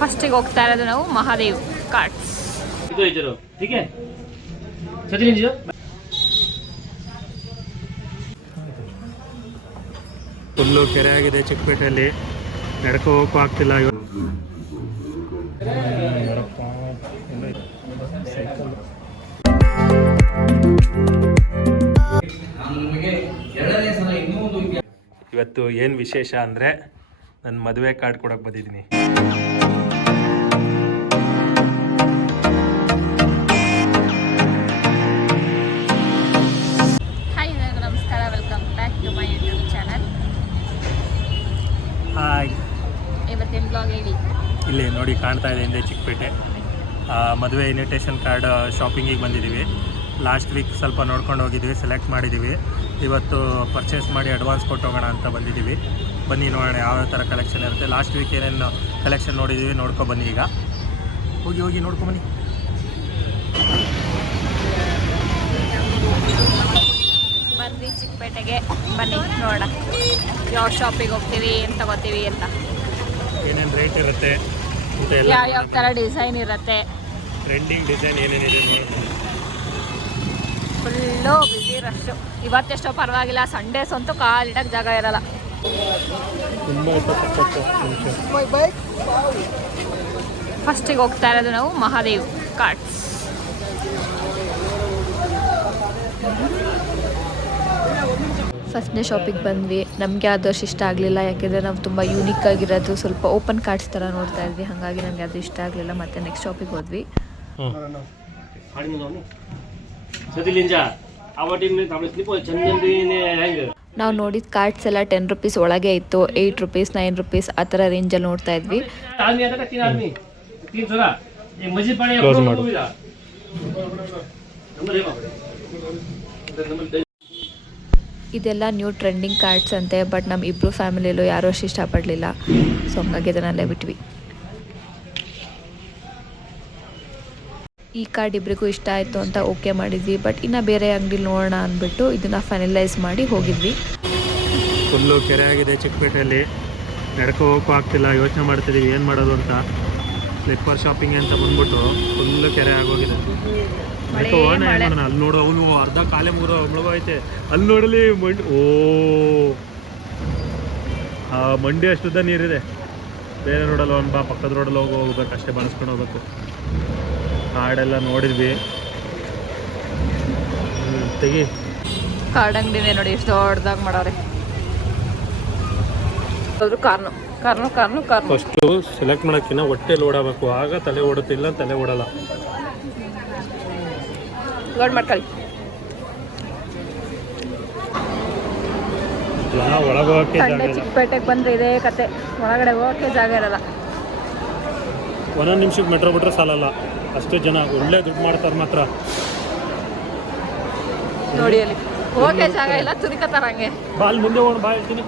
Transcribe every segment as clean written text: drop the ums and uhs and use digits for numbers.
ಫಸ್ಟಿಗೆ ಹೋಗ್ತಾ ಇರೋದು ನಾವು ಮಹಾದೇವ್ ಕಾರ್ಟ್ಸ್. ಫುಲ್ಲು ಕೆರೆ ಆಗಿದೆ ಚಿಕ್ಕಪೇಟೆಯಲ್ಲಿ, ನಡ್ಕೊ ಹೋಗಕ್ಕೂ ಆಗ್ತಿಲ್ಲ. ಇವತ್ತು ಏನು ವಿಶೇಷ ಅಂದರೆ ನನ್ನ ಮದುವೆ ಕಾರ್ಡ್ ಕೊಡೋಕೆ ಬಂದಿದ್ದೀನಿ. ಹಾಯ್ ನಮಸ್ಕಾರ, welcome back to my YouTube channel. Hi, ಇವತ್ತಿನ ಬ್ಲಾಗ್ ಹೇಳಿ. ಇಲ್ಲಿ ನೋಡಿ ಕಾಣ್ತಾ ಇದೆ ಹಿಂದೆ ಚಿಕ್ಕಪೇಟೆ. ಮದುವೆ ಇನ್ವಿಟೇಷನ್ ಕಾರ್ಡ್ ಶಾಪಿಂಗಿಗೆ ಬಂದಿದ್ದೀವಿ. ಲಾಸ್ಟ್ ವೀಕ್ ಸ್ವಲ್ಪ ನೋಡ್ಕೊಂಡು ಹೋಗಿದ್ದೀವಿ, ಸೆಲೆಕ್ಟ್ ಮಾಡಿದ್ದೀವಿ. ಇವತ್ತು ಪರ್ಚೇಸ್ ಮಾಡಿ ಅಡ್ವಾನ್ಸ್ ಕೊಟ್ಟು ಹೋಗೋಣ ಅಂತ ಬಂದಿದ್ದೀವಿ. ಬನ್ನಿ ನೋಡೋಣ ಯಾವ ಥರ ಕಲೆಕ್ಷನ್ ಇರುತ್ತೆ. ಲಾಸ್ಟ್ ವೀಕ್ ಏನೇನು ಕಲೆಕ್ಷನ್ ನೋಡಿದ್ದೀವಿ, ನೋಡ್ಕೊ ಬನ್ನಿ. ಈಗ ಹೋಗಿ ನೋಡ್ಕೊಬನ್ನಿ. ಬನ್ನಿ ಚಿಕ್ಕಪೇಟೆಗೆ ಬನ್ನಿ ನೋಡೋಣ ಯಾವ ಶಾಪಿಗೆ ಹೋಗ್ತೀವಿ, ಏನು ತಗೋತೀವಿ ಅಂತ, ಏನೇನು ರೇಟ್ ಇರುತ್ತೆ, ಯಾವ ಥರ ಡಿಸೈನ್ ಇರುತ್ತೆ, ಟ್ರೆಂಡಿಂಗ್ ಡಿಸೈನ್ ಏನೇನಿದೆ. ಫುಲ್ಲು ಬಿಸಿ ರಶ್ಶು. ಇವತ್ತೆಷ್ಟೋ ಪರವಾಗಿಲ್ಲ, ಸಂಡೇಸ್ ಅಂತೂ ಕಾಲಿಡಕ್ಕೆ ಜಾಗ ಇರಲ್ಲ. ಫಸ್ಟಿಗೆ ಹೋಗ್ತಾ ಇರೋದು ನಾವು ಮಹಾದೇವ್ ಕಾರ್ಟ್ಸ್. ಫಸ್ಟ್ನೇ ಶಾಪಿಗೆ ಬಂದ್ವಿ. ನಮಗೆ ಆದಷ್ಟು ಇಷ್ಟ ಆಗಲಿಲ್ಲ, ಯಾಕೆಂದರೆ ನಾವು ತುಂಬ ಯೂನಿಕ್ ಆಗಿರೋದು ಸ್ವಲ್ಪ ಓಪನ್ ಕಾರ್ಡ್ಸ್ ಥರ ನೋಡ್ತಾ ಇದ್ವಿ. ಹಾಗಾಗಿ ನಮಗೆ ಅದು ಇಷ್ಟ ಆಗಲಿಲ್ಲ. ಮತ್ತು ನೆಕ್ಸ್ಟ್ ಶಾಪಿಗೆ ಹೋದ್ವಿ. ನಾವು ನೋಡಿದ ಕಾರ್ಡ್ಸ್ ಎಲ್ಲ 10 ರೂಪೀಸ್ ಒಳಗೆ ಇತ್ತು. 8 ರೂಪೀಸ್, 9 ರೂಪೀಸ್ ಆ ಥರ ರೇಂಜಲ್ಲಿ ನೋಡ್ತಾ ಇದ್ವಿ. ಇದೆಲ್ಲ ನ್ಯೂ ಟ್ರೆಂಡಿಂಗ್ ಕಾರ್ಡ್ಸ್ ಅಂತೆ, ಬಟ್ ನಮ್ಮ ಇಬ್ಬರು ಫ್ಯಾಮಿಲಿಯಲ್ಲೂ ಯಾರೂ ಅಷ್ಟು ಇಷ್ಟಪಡಲಿಲ್ಲ. ಸೊ ಹಂಗಾಗಿ ಇದನ್ನಲ್ಲೇ ಬಿಟ್ವಿ. ಈ ಕಾರ್ಡ್ ಇಬ್ಬರಿಗೂ ಇಷ್ಟ ಆಯಿತು ಅಂತ ಓಕೆ ಮಾಡಿದ್ವಿ. ಬಟ್ ಇನ್ನು ಬೇರೆ ಅಂಗಡಿಲಿ ನೋಡೋಣ ಅಂದ್ಬಿಟ್ಟು ಇದನ್ನು ಫೈನಲೈಸ್ ಮಾಡಿ ಹೋಗಿದ್ವಿ. ಫುಲ್ಲು ಕೆರೆ ಆಗಿದೆ ಚಿಕ್ಕಪೇಟೆಯಲ್ಲಿ, ನಡ್ಕೊ ಹೋಗಕ್ಕೂ ಆಗ್ತಿಲ್ಲ. ಯೋಚನೆ ಮಾಡ್ತಿದ್ದೀವಿ ಏನು ಮಾಡೋದು ಅಂತ. ಸ್ಲಿಪ್ಪರ್ ಶಾಪಿಂಗ್ ಅಂತ ಬಂದ್ಬಿಟ್ಟು ಫುಲ್ಲು ಕೆರೆ ಆಗೋಗಿದೆ. ಅಲ್ಲಿ ನೋಡು, ಅವನು ಅರ್ಧ ಕಾಲೇ ಮುಳುಗೋಯ್ತೆ. ಅಲ್ಲಿ ನೋಡಲಿ ಮಂಡಿ ಅಷ್ಟುದ್ದ ನೀರಿದೆ. ಬೇರೆ ರೋಡಲ್ಲಿ ಒಂದು ಪಕ್ಕದ ರೋಡಲ್ಲಿ ಹೋಗ್ಬೇಕು ಅಷ್ಟೇ, ಬಳಸ್ಕೊಂಡು ಹೋಗ್ಬೇಕು. ಕಾರ್ಡೆಲ್ಲ ನೋಡಿದ್ವಿ. ತೆಗಿ ಕಾರ್ಡ್ ಅಂಗಡಿನೇ ನೋಡಿ ಎಷ್ಟು ದೊಡ್ಡದಾಗಿ ಮಾಡೋರೆ. ಕಾರ್ನು ಫಸ್ಟು ಸೆಲೆಕ್ಟ್ ಮಾಡೋಕ್ಕಿಂತ ಹೊಟ್ಟೆ ಲೋಡ್ ಆಗಬೇಕು, ಆಗ ತಲೆ ಓಡುತ್ತಿಲ್ಲ, ತಲೆ ಓಡಲ್ಲ. ಲೋಡ್ ಮಾಡ್ಕೊಳ್ಳಿ. ಜನ ಒಳಗೋಗಕ್ಕೆ ಸಂಡೆ ಚಿಕ್ಕಪೇಟೆಗೆ ಬಂದರೆ ಇದೇ ಕತೆ, ಒಳಗಡೆ ಹೋಗೋಕ್ಕೆ ಜಾಗ ಇರಲ್ಲ. ಒಂದೊಂದು ನಿಮಿಷಕ್ಕೆ ಮೆಟ್ರೋ ಬಿಟ್ರೆ ಸಾಲಲ್ಲ, ಅಷ್ಟು ಜನ. ಒಳ್ಳೆ ದುಡ್ಡು ಮಾಡ್ತಾರೆ ಮಾತ್ರ. ನೋಡಿ ಅಲ್ಲಿ ಹೋಗಕ್ಕೆ ಜಾಗ ಇಲ್ಲ, ತುರಿಕತ್ತಾರ ಹಂಗೆ. ಬಾಲ್ ಮುಂದೆ ಹೋಗೋಣ, ಬಾ ಹೇಳ್ತೀನಿ.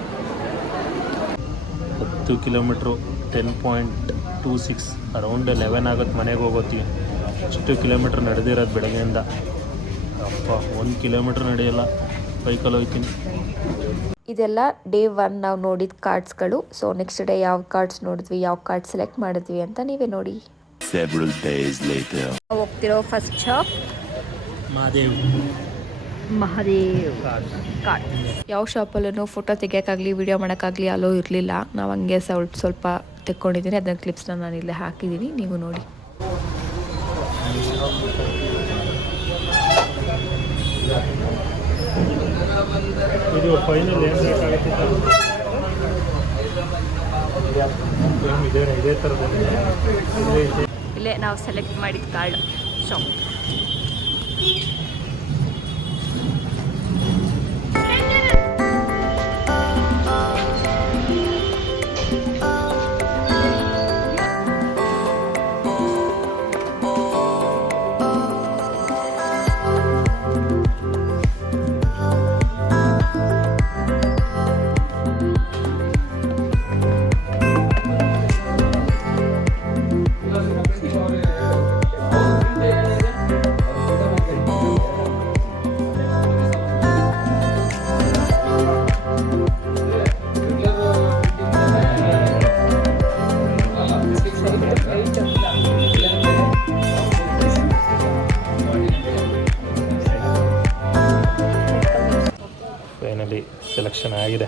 10 ಕಿಲೋಮೀಟ್ರು, 10.26, ಅರೌಂಡ್ 11 ಆಗುತ್ತೆ ಮನೆಗೆ ಹೋಗೋತ್ತೀವಿ. ಅಷ್ಟು ಕಿಲೋಮೀಟ್ರ್ ನಡೆದಿರೋದು ಬೆಳಗ್ಗೆಯಿಂದ. ಅಪ್ಪ 1 ಕಿಲೋಮೀಟ್ರ್ ನಡೆಯಲ್ಲ, ಬೈಕಲ್ಲಿ ಹೋಗ್ತೀನಿ. ಇದೆಲ್ಲ ಡೇ 1 ನಾವು ನೋಡಿದ ಕಾರ್ಡ್ಸ್ಗಳು. ಸೊ ನೆಕ್ಸ್ಟ್ ಡೇ ಯಾವ ಕಾರ್ಡ್ಸ್ ನೋಡಿದ್ವಿ, ಯಾವ ಕಾರ್ಡ್ ಸೆಲೆಕ್ಟ್ ಮಾಡಿದ್ವಿ ಅಂತ ನೀವೇ ನೋಡಿ. ಹೋಗ್ತಿರೋ ಫಸ್ಟ್ ಶಾಪ್ ಮಹಾದೇವ್ ಕಾರ್ಡ್. ಯಾವ ಶಾಪಲ್ಲೂ ಫೋಟೋ ತೆಗಿಯೋಕ್ಕಾಗಲಿ ವಿಡಿಯೋ ಮಾಡೋಕ್ಕಾಗಲಿ ಅಲೋ ಇರಲಿಲ್ಲ. ನಾವು ಹಂಗೆ ಸ್ವಲ್ಪ ತೆಕ್ಕೊಂಡಿದ್ದೀನಿ. ಅದನ್ನ ಕ್ಲಿಪ್ಸ್ನ ನಾನು ಇಲ್ಲೇ ಹಾಕಿದ್ದೀನಿ, ನೀವು ನೋಡಿ. ಇದು ಫೈನಲ್ ಏನು ರೇಟ್ ಆಗುತ್ತೆ? ಇದೇ ಥರದಲ್ಲಿ ಇಲ್ಲೇ ನಾವು ಸೆಲೆಕ್ಟ್ ಮಾಡಿದ ಕಾರ್ಡ್ ಶಾಪ್. ಚೆನ್ನಾಗಿದೆ.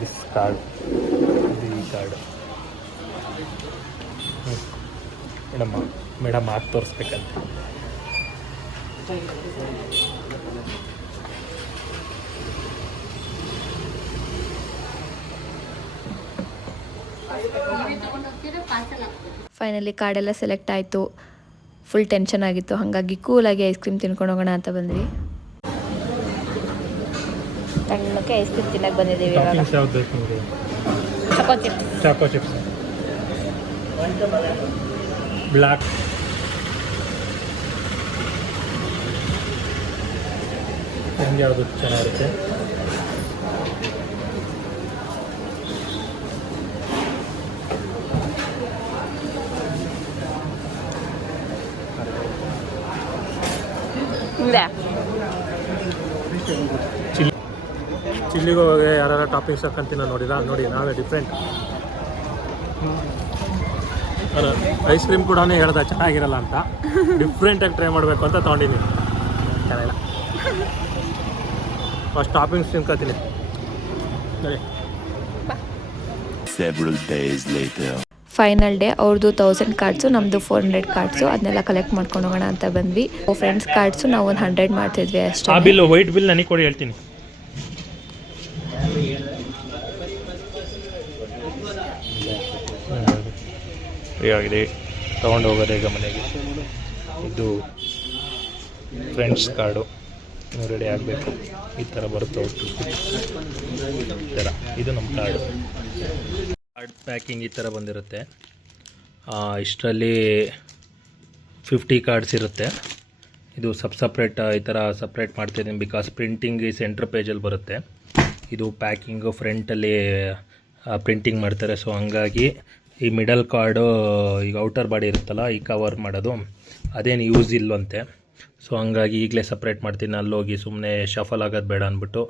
ದಿಸ್ ಕಾರ್ಡ್, ಈ ಕಾರ್ಡು ಮೇಡಮ್ ಹಾಕಿ ತೋರಿಸ್ಬೇಕಂತ. ಫೈನಲಿ ಕಾರ್ಡೆಲ್ಲ ಸೆಲೆಕ್ಟ್ ಆಯಿತು. ಫುಲ್ ಟೆನ್ಷನ್ ಆಗಿತ್ತು, ಹಾಗಾಗಿ ಕೂಲಾಗಿ ಐಸ್ ಕ್ರೀಮ್ ತಿನ್ಕೊಂಡು ಹೋಗೋಣ ಅಂತ ಬಂದ್ವಿ. ತಣ್ಣಕ್ಕೆ ಐಸ್ ಕ್ರೀಮ್ ತಿನ್ನಕ್ಕೆ ಬಂದಿದ್ದೀವಿ. ಯಾವ್ದು ಬೇಕು ನಿಮಗೆ? Chacko chips black. ನಿಮ್ಗೆ ಯಾವುದು ಚೆನ್ನಾಗಿರುತ್ತೆ? ಚಿಲ್ಲಿಗೆ ಹೋಗಿ ಯಾರು ಟಾಪಿಂಗ್ಸ್ ಹಾಕಂತೀನ ನೋಡಿರಾ? ನೋಡಿ ನಾವೇ ಡಿಫ್ರೆಂಟ್. ಐಸ್ ಕ್ರೀಮ್ ಕೂಡ ಹೇಳ್ದ ಚೆನ್ನಾಗಿರಲ್ಲ ಅಂತ, ಡಿಫ್ರೆಂಟಾಗಿ ಟ್ರೈ ಮಾಡಬೇಕು ಅಂತ ತೊಗೊಂಡಿನಿ. ಚೆನ್ನಾಗಿಲ್ಲ. ಫಸ್ಟ್ ಟಾಪಿಂಗ್ಸ್ ತಿನ್ಕೋತೀನಿ. ಸರಿ. ಫೈನಲ್ ಡೇ ಅವ್ರದ್ದು 1000 ಕಾರ್ಡ್ಸು, ನಮ್ಮದು 400 ಕಾರ್ಡ್ಸು, ಅದನ್ನೆಲ್ಲ ಕಲೆಕ್ಟ್ ಮಾಡ್ಕೊಂಡು ಹೋಗೋಣ ಅಂತ ಬಂದ್ವಿ. ಫ್ರೆಂಡ್ಸ್ ಕಾರ್ಡ್ಸು ನಾವು ಒಂದು 100 ಮಾಡ್ತಿದ್ವಿ ಅಷ್ಟೇ. ಆ ಬಿಲ್, ವೈಟ್ ಬಿಲ್ ನನಗೆ ಕೊಡಿ, ಹೇಳ್ತೀನಿ. ಆಗಿದೆ, ತೊಗೊಂಡು ಹೋಗೋದು ಈಗ ಮನೆಗೆ. ಇದು ಫ್ರೆಂಡ್ಸ್ ಕಾರ್ಡು ರೆಡಿ ಆಗಬೇಕು. ಈ ಥರ ಬರುತ್ತೆ ಒಟ್ಟು ಈ ಥರ. ಇದು ನಮ್ಮ ಕಾರ್ಡು. ಕಾರ್ಡ್ ಪ್ಯಾಕಿಂಗ್ ಈ ಥರ ಬಂದಿರುತ್ತೆ. ಇಷ್ಟರಲ್ಲಿ 50 ಕಾರ್ಡ್ಸ್ ಇರುತ್ತೆ. ಇದು ಸಪ್ರೇಟ್ ಈ ಥರ ಸಪ್ರೇಟ್ ಮಾಡ್ತಿದ್ದೀನಿ, ಬಿಕಾಸ್ ಪ್ರಿಂಟಿಂಗ್ ಈ ಸೆಂಟ್ರ್ ಪೇಜಲ್ಲಿ ಬರುತ್ತೆ. ಇದು ಪ್ಯಾಕಿಂಗು ಫ್ರಂಟಲ್ಲಿ ಪ್ರಿಂಟಿಂಗ್ ಮಾಡ್ತಾರೆ. ಸೊ ಹಂಗಾಗಿ ಈ ಮಿಡಲ್ ಕಾರ್ಡು, ಈಗ ಔಟರ್ ಬಾಡಿ ಇರುತ್ತಲ್ಲ, ಈ ಕವರ್ ಮಾಡೋದು ಅದೇನು ಯೂಸ್ ಇಲ್ವಂತೆ. ಸೊ ಹಂಗಾಗಿ ಈಗಲೇ ಸಪ್ರೇಟ್ ಮಾಡ್ತೀನಿ. ಅಲ್ಲೋಗಿ ಸುಮ್ಮನೆ ಶಫಲ್ ಆಗೋದು ಬೇಡ ಅಂದ್ಬಿಟ್ಟು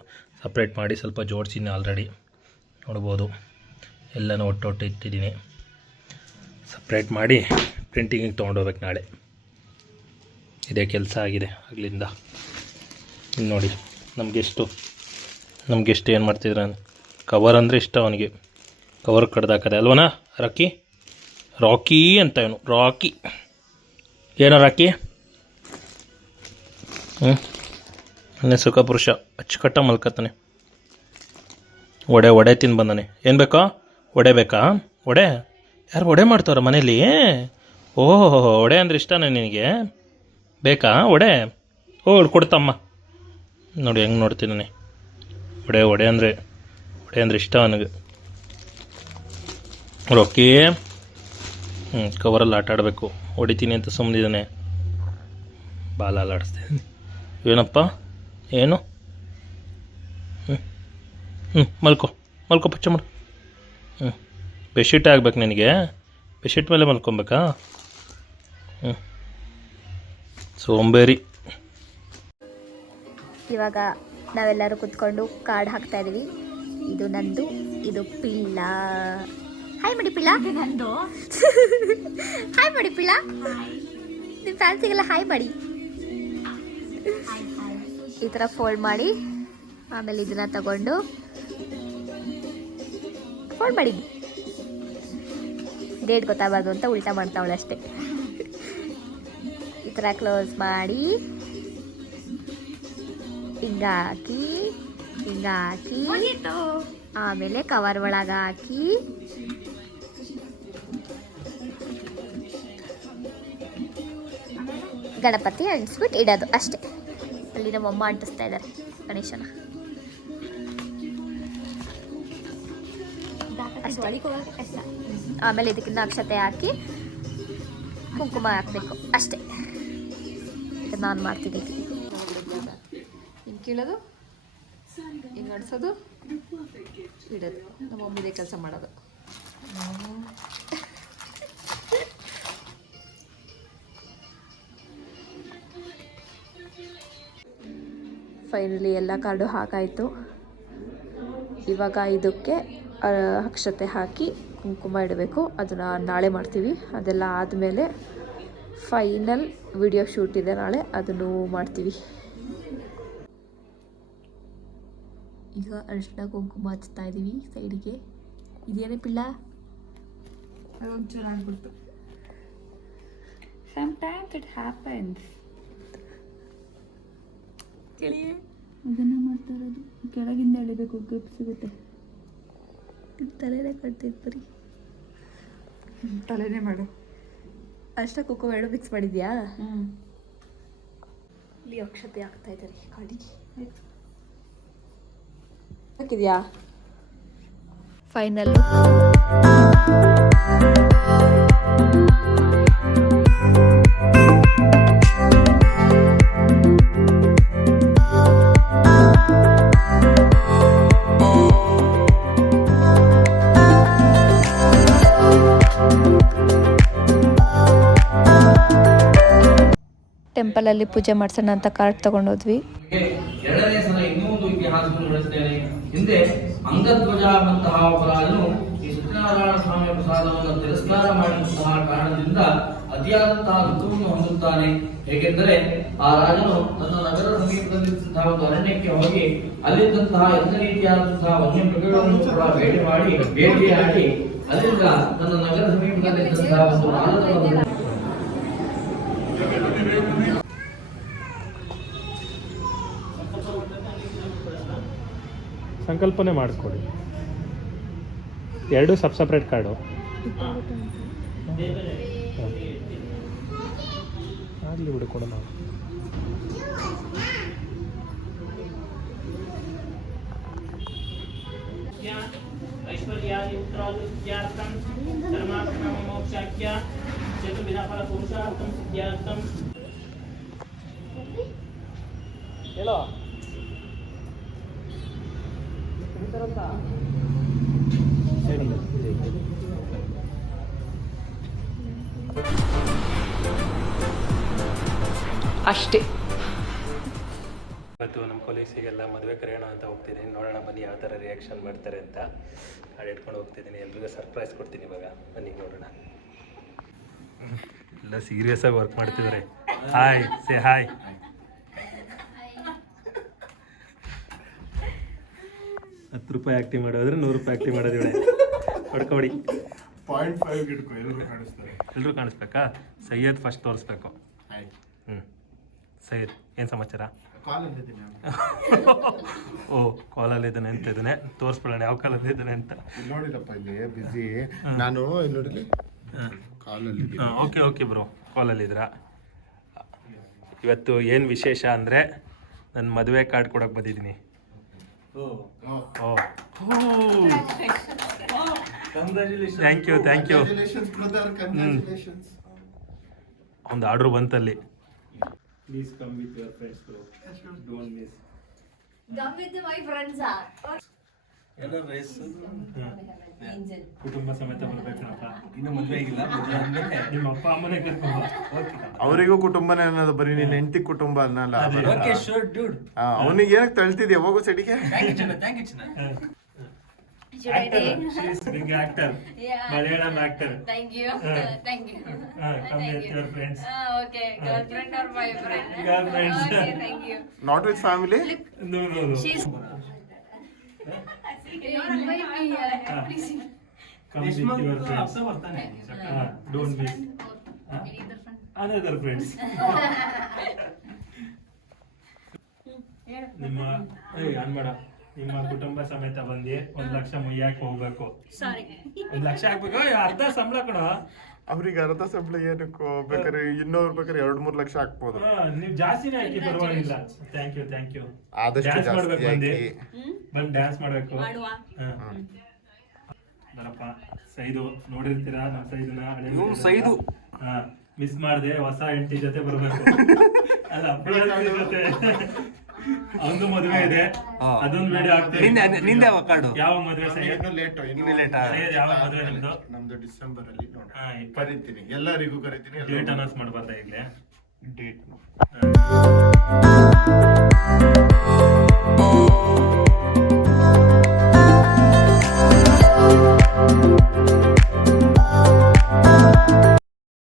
ಸಪ್ರೇಟ್ ಮಾಡಿ ಸ್ವಲ್ಪ ಜೋಡಿಸಿನಿ. ಆಲ್ರೆಡಿ ನೋಡ್ಬೋದು ಎಲ್ಲನೂ ಒಟ್ಟೊಟ್ಟು ಇಟ್ಟಿದ್ದೀನಿ. ಸಪ್ರೇಟ್ ಮಾಡಿ ಪ್ರಿಂಟಿಂಗಿಗೆ ತೊಗೊಂಡೋಗ್ಬೇಕು ನಾಳೆ. ಇದೇ ಕೆಲಸ ಆಗಿದೆ ಆಗಲಿಂದ. ಇನ್ನು ನೋಡಿ ನಮಗೆಷ್ಟು ಏನು ಮಾಡ್ತಿದ್ರ, ಕವರ್ ಅಂದರೆ ಇಷ್ಟ ಅವನಿಗೆ. ಕವರ್ ಕಡ್ದಾಕದೆ ಅಲ್ವನಾ ರಾಕಿ ಅಂತ ಇವನು. ರಾಕಿ ಏನೋ ರಾಕಿ. ಮೊನ್ನೆ ಸುಖಪುರುಷ ಅಚ್ಚುಕಟ್ಟ ಮಲ್ಕತ್ತಾನೆ. ಒಡೆ ತಿಂದು ಬಂದಾನೆ. ಏನು ಬೇಕಾ? ಒಡೆ ಬೇಕಾ? ಒಡೆ ಯಾರು ಒಡೆ ಮಾಡ್ತಾವ್ರ ಮನೇಲಿ? ಓಹೋ, ಒಡೆ ಅಂದರೆ ಇಷ್ಟನೇ ನಿನಗೆ? ಬೇಕಾ ಒಡೆ? ಕೊಡ್ತಮ್ಮ. ನೋಡಿ ಹೆಂಗೆ ನೋಡ್ತೀನಿ. ಒಡೆ ಅಂದರೆ ಇಷ್ಟ ನನಗೆ. ರೊಕ್ಕಿ ಕವರಲ್ಲಿ ಆಟ ಆಡಬೇಕು. ಹೊಡಿತೀನಿ ಅಂತ ಸುಮ್ಮನಿದ್ದಾನೆ. ಬಾಲ ಆಡಿಸ್ತೀನಿ. ಏನಪ್ಪ ಏನು? ಮಲ್ಕೊ ಪಚ್ಚ ಮಾಡು. ಬೆಡ್ಶೀಟ್ ಆಗ್ಬೇಕು ನಿನಗೆ? ಬೆಡ್ಶೀಟ್ ಮೇಲೆ ಮಲ್ಕೊಬೇಕಾ? ಸೋಂಬೇರಿ. ಇವಾಗ ನಾವೆಲ್ಲರೂ ಕುತ್ಕೊಂಡು ಕಾರ್ಡ್ ಹಾಕ್ತಾ ಇದೀವಿ. ಇದು ನಂದು, ಇದು ಪಿಲ್ಲ. ಹಾಯ್ ಮಾಡಿ ಪಿಲ್ಲ. ನಂದು. ಹಾಯ್ ಮಾಡಿ ಪಿಲ್ಲ. ನಿಮ್ಮ ಫ್ಯಾನ್ಸಿಗೆಲ್ಲ ಹಾಯ್ ಮಾಡಿ. ಈ ಥರ ಫೋಲ್ಡ್ ಮಾಡಿ ಆಮೇಲೆ ಇದನ್ನ ತಗೊಂಡು ಫೋಲ್ಡ್ ಮಾಡಿ. ಡೇಟ್ ಗೊತ್ತಾಗಬಾರ್ದು ಅಂತ ಉಲ್ಟಾ ಮಾಡ್ತಾವಳೆ ಅಷ್ಟೇ. ಈ ಥರ ಕ್ಲೋಸ್ ಮಾಡಿ ಹಿಂಗಾಕಿ ಆಮೇಲೆ ಕವರ್ ಒಳಗೆ ಹಾಕಿ ಗಣಪತಿ ಅಂಟಿಸ್ಬಿಟ್ಟು ಇಡೋದು ಅಷ್ಟೇ. ಅಲ್ಲಿ ನಮ್ಮಮ್ಮ ಅಂಟಿಸ್ತಾ ಇದ್ದಾರೆ ಗಣೇಶನ. ಆಮೇಲೆ ಇದಕ್ಕಿಂತ ಅಕ್ಷತೆ ಹಾಕಿ ಕುಂಕುಮ ಹಾಕಬೇಕು ಅಷ್ಟೇ. ಇದು ನಾನು ಮಾಡ್ತಿದ್ದೀನಿ. ಹಿಂಗೆ ಕೀಳೋದು, ಹಿಂಗೆ ಅಡ್ಸೋದು, ಇಡೋದು. ನಮ್ಮ ಮಮ್ಮಿದೇ ಕೆಲಸ ಮಾಡೋದು. ಫೈನಲಿ ಎಲ್ಲ ಕಾರ್ಡು ಹಾಕಾಯಿತು. ಇವಾಗ ಇದಕ್ಕೆ ಅಕ್ಷತೆ ಹಾಕಿ ಕುಂಕುಮ ಇಡಬೇಕು. ಅದನ್ನು ನಾಳೆ ಮಾಡ್ತೀವಿ. ಅದೆಲ್ಲ ಆದಮೇಲೆ ಫೈನಲ್ ವಿಡಿಯೋ ಶೂಟ್ ಇದೆ ನಾಳೆ, ಅದನ್ನು ಮಾಡ್ತೀವಿ. ಈಗ ಅರಿಶಿನ ಕುಂಕುಮ ಹಚ್ತಾ ಇದ್ದೀವಿ ಸೈಡಿಗೆ. ಇದೇನೇ ಪಿಳ್ಳ? ಅದೊಂಚೂರು ಆಗ್ಬಿಡ್ತು. Sometimes it happens. ಅದನ್ನ ಮಾಡ್ತಾ ಇರೋದು. ಕೆಳಗಿಂದ ಎಳಿಬೇಕು, ಗ್ರಿಪ್ ಸಿಗುತ್ತೆ. ತಲೆನೇ ಕಟ್ತೈತೆ ಬರೀ. ತಲೆನೇ ಮಾಡು. ಅರಿಶಿನ ಕುಂಕುಮ ಎರಡು ಮಿಕ್ಸ್ ಮಾಡಿದ್ಯಾ? ಇಲ್ಲಿ ಅಕ್ಷತೆ ಆಗ್ತಾ ಇದ್ದಾರೆ ಕಾಡಿಗೆ. ಹಾಕಿದ್ಯಾ? ಫೈನಲ್ ಟೆಂಪಲಲ್ಲಿ ಪೂಜೆ ಮಾಡ್ಸೋಣ ಅಂತ ಕಾರ್ಡ್ ತಗೊಂಡೋದ್ವಿ. ಎರಡನೇ ಸಲ ಇನ್ನೂ ಒಂದು ಇತಿಹಾಸವನ್ನು ನಡೆಸ್ತೇನೆ. ಹಿಂದೆ ಅಂಗಧ್ವಜವಂತಹ ಒಬ್ಬ ರಾಜನು ಈ ಸತ್ಯನಾರಾಯಣ ಸ್ವಾಮಿಯ ಪ್ರಸಾದವನ್ನು ತಿರಸ್ಕಾರ ಮಾಡಿದಂತಹ ಕಾರಣದಿಂದ ಅತಿಯಾದಂತಹ ದುಃಖವನ್ನು ಹೊಂದುತ್ತಾನೆ. ಹೇಗೆಂದರೆ ಆ ರಾಜನು ತನ್ನ ನಗರ ಸಮೀಪದಲ್ಲಿದ್ದಂತಹ ಒಂದು ಅರಣ್ಯಕ್ಕೆ ಹೋಗಿ ಅಲ್ಲಿದ್ದಂತಹ ಎಲ್ಲ ರೀತಿಯಾದಂತಹ ವನ್ಯಮೃಗಗಳನ್ನು ಕೂಡ ಬೇಟೆಯಾಡಿ ಅಲ್ಲಿಂದ ತನ್ನ ನಗರ ಸಮೀಪದಲ್ಲಿದ್ದಂತಹ ಒಂದು ಆಲದವನ್ನು ಸಂಕಲ್ಪನೆ ಮಾಡಿಕೊಡಿ. ಎರಡು ಸಪ್ರೇಟ್ ಕಾರ್ಡು ಆಗಲಿ ಬಿಡು ಕೊಡೋಣ. ಹೇಳೋ ಅಷ್ಟೇ. ಇವತ್ತು ನಮ್ಮ ಕೊಲೀಗ್ಸಿಗೆಲ್ಲ ಮದುವೆ ಕರೆಯೋಣ ಅಂತ ಹೋಗ್ತಿದ್ದೀನಿ. ನೋಡೋಣ ಬನ್ನಿ ಯಾವ ಥರ ರಿಯಾಕ್ಷನ್ ಮಾಡ್ತಾರೆ ಅಂತ. ಹಾಡು ಇಟ್ಕೊಂಡು ಹೋಗ್ತಿದ್ದೀನಿ. ಎಲ್ರಿಗೂ ಸರ್ಪ್ರೈಸ್ ಕೊಡ್ತೀನಿ ಇವಾಗ. ಬನ್ನಿ ನೋಡೋಣ. ಎಲ್ಲ ಸೀರಿಯಸ್ ಆಗಿ ವರ್ಕ್ ಮಾಡ್ತಿದ್ದಾರೆ. Hi say hi. ₹10 ಆಕ್ಟಿಂಗ್ ಮಾಡೋದ್ರೆ ₹100 ಆಕ್ಟಿಂಗ್ ಮಾಡೋದು ಇವಳೆ. ಹೊಡ್ಕೊಡಿ. 0.5 ಇಟ್ಕೊ, ಎಲ್ಲರೂ ಕಾಣಿಸ್ತಾರೆ. ಎಲ್ಲರೂ ಕಾಣಿಸ್ಬೇಕಾ? ಸೈಯದ್ ಫಸ್ಟ್ ತೋರಿಸ್ಬೇಕು. ಸೈಯದ್ ಏನು ಸಮಾಚಾರ? ಓ ಕಾಲಲ್ಲಿದ್ದಾನೆ ಅಂತ ಇದ್ದಾನೆ. ತೋರಿಸ್ಬಿಡೋಣ ಯಾವ ಕಾಲಲ್ಲಿ ಇದ್ದಾನೆ ಅಂತ. ನೋಡಿರಪ್ಪ ಇಲ್ಲಿ ಬಿಸಿ. ನಾನು ಇಲ್ಲಿ ನೋಡಿಲಿ ಕಾಲಲ್ಲಿ. ಓಕೆ ಓಕೆ ಬ್ರೋ, ಕಾಲಲ್ಲಿದ್ದೀರಾ? ಇವತ್ತು ಏನು ವಿಶೇಷ ಅಂದರೆ ನನ್ನ ಮದುವೆ ಕಾರ್ಡ್ ಕೊಡೋಕೆ ಬಂದಿದ್ದೀನಿ. Thank you. ಒಂದು ಆರ್ಡ್ರು ಬಂತಲ್ಲಿ. Please come with your friends bro, don't miss. Come with my friends. ಕುಟುಂಬ ಸಮೇತ ಬರ್ಬೇಕಪ್ಪ. ಇನ್ನು ಮದುವೆ ಆಗಿಲ್ಲ, ನಿಮ್ಮ ಅಪ್ಪ ಅಮ್ಮನೇ ಕರ್ಕೊಂಬ. ಅವರಿಗೂ ಕುಟುಂಬನೇ ಅನ್ನೋದು, ಬರೀ ನಿನ್ನ ಹೆಂಡತಿ ಕುಟುಂಬ ಅನ್ನಲ್ಲ. ಅವನಿಗೆ ಏನಕ್ಕೆ ತಳ್ತಿದ್ಯ? ಯಾವಾಗೂ ಸಡಿಗೆ. Actor, Malayalam actor. Thank you. Come with your friends. Okay, girlfriend or boyfriend? Girlfriends. Okay, thank you. Not with family. No. She's. Come with your friends. Don't miss. Another friends. ನಿಮ್ಮ ಕುಟುಂಬ ಸಮೇತ ಬಂದು 1 ಲಕ್ಷ ಮುಯ್ಯಾಕೆ ಹೋಗ್ಬೇಕು. 1 ಲಕ್ಷ ಹಾಕ್ಬೇಕು. ಅರ್ಧ ಸಂಬಳ ಕೊಡ. ಅವ್ರಿಗೆ ಅರ್ಧ ಸಂಬಳ ಏನಕ್ಕೋ? ಬೇಕಾದ್ರೆ ಇನ್ನೊಬ್ರು ಬೇಕಾದ್ರೆ 2-3 ಲಕ್ಷ ಹಾಕ್ಬೋದು. ನೀವು ಜಾಸ್ತಿನೇ ಹಾಕಿ ಪರವಾಗಿಲ್ಲ. Thank you. ಆದಷ್ಟು ಡ್ಯಾನ್ಸ್ ಮಾಡ್ಬೇಕು. ಬಂದು ಡ್ಯಾನ್ಸ್ ಮಾಡ್ಬೇಕು. ಬರಪ್ಪ. ಸೈದು ನೋಡಿರ್ತೀರಾ ನಮ್ಮ ಸೈದನ್ನ. ಸೈದು ಮಿಸ್ ಮಾಡಿದೆ. ಹೊಸ ಹೆಂಡತಿ ಜೊತೆ ಬರ್ಬೇಕು. ಅಲ್ಲ ಜೊತೆ ಒಂದು ಮದುವೆ ಇದೆ. ಅದೊಂದು ವಿಡಿಯೋ ಆಗ್ತದೆ. ನಿಂದೆ ಕಾರ್ಡು ಯಾವ ಮದುವೆ? ಇನ್ನು ಲೇಟ್. ಯಾವ ಮದುವೆ ನಿಮ್ದು? ನಮ್ದು ಡಿಸೆಂಬರ್ ಅಲ್ಲಿ. ಕರಿತೀನಿ, ಎಲ್ಲರಿಗೂ ಕರಿತೀನಿ. ಡೇಟ್ ಅನೌನ್ಸ್ ಮಾಡ್ಬಾರ್ದಾ ಈಗಲೇ? ಡೇಟ್